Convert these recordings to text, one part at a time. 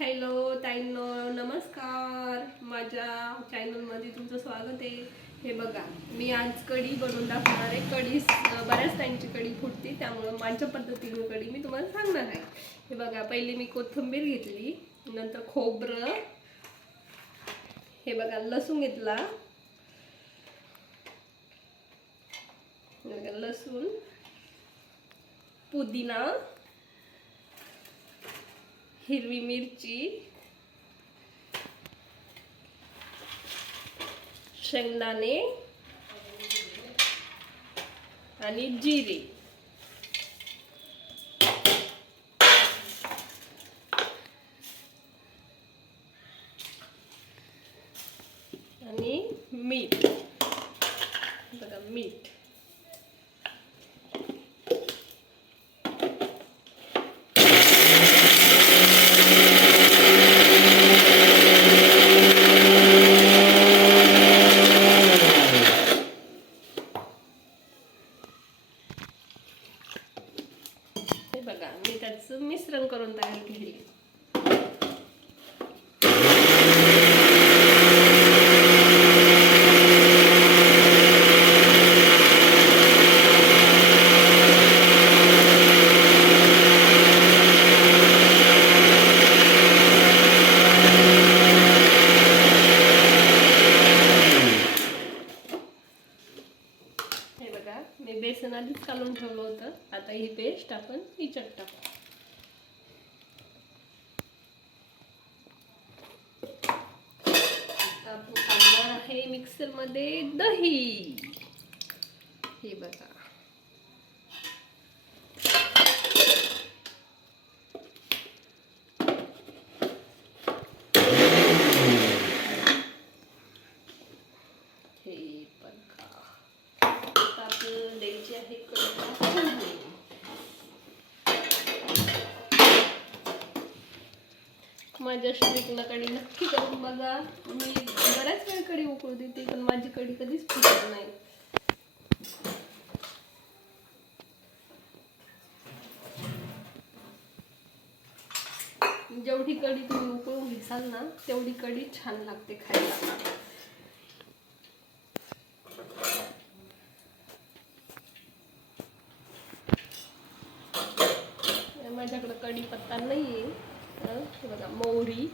Hello ताईंनो, नमस्कार. माझ्या चॅनलमध्ये तुमचं स्वागत आहे. हे बघा, मी आज कढी बनवून दाखवणार आहे. कढी बऱ्याच टाईमची कढी फुटते, त्यामुळे माझ्या पद्धतीने कढी मी तुम्हाला सांगणार आहे. हे बघा, पहिली मी कोथिंबीर घेतली, नंतर खोबरं, हे बघा लसूण घेतला, लसूण, पुदिना, हिरवी मिरची, शेंगदाणे आणि जिरे. आणि मीठ, बघा मीठ. हे बघा, मी त्याचं मिश्रण करून तयार केले. हे बघा, मी बेसन आधीच काढून ठेवलं होतं. आता ही पेस्ट आपण हिच्यात टाकू. आपण टाकणार आहे मिक्सर मध्ये दही. हे बघा, हे बघा, आपल्याला द्यायची आहे कढी. माझ्या स्ट्रीटला कढी नक्की करून बघा. मी बऱ्याच वेळ कढी उकळू देते, पण माझी कढी कधीच फुटत नाही. जेवढी कढी तुम्ही उकळून घेसाल ना, तेवढी कढी छान लागते खायला. माझ्याकडे कढीपत्ता नाहीये. हे बघा, मोहरी,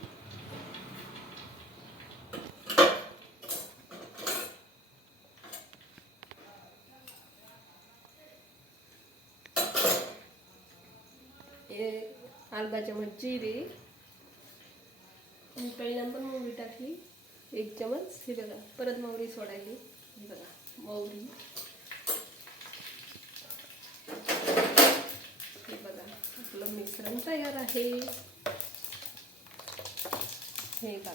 अर्धा चमच जिरे, पहिल्यांदा मोहरी टाकली 1 चमच. हे बघा, परत मोहरी सोडायली. हे बघा, मोहरी. हे बघा, आपलं मिश्रण तयार आहे. हे बघा,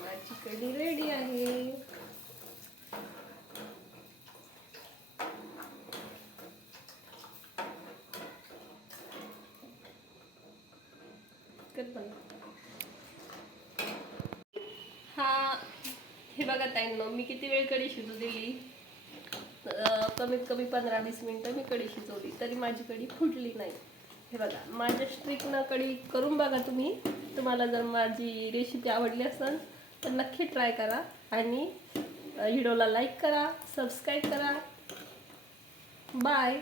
माझी कढी रेडी आहे. हे बघा ताईंनो, मी किती वेळ कढी शिजू दिली. कमीत कमी 15-20 मिनिटं मी कढी शिजवली, तरी माझी कढी फुटली नाही. हे बघा, माझ्या स्ट्रीकनं कढी करून बघा तुम्ही. तुम्हाला जर माझी रेसिपी आवडली असेल तर नक्की ट्राय करा आणि व्हिडिओला लाईक करा, सबस्क्राईब करा. बाय.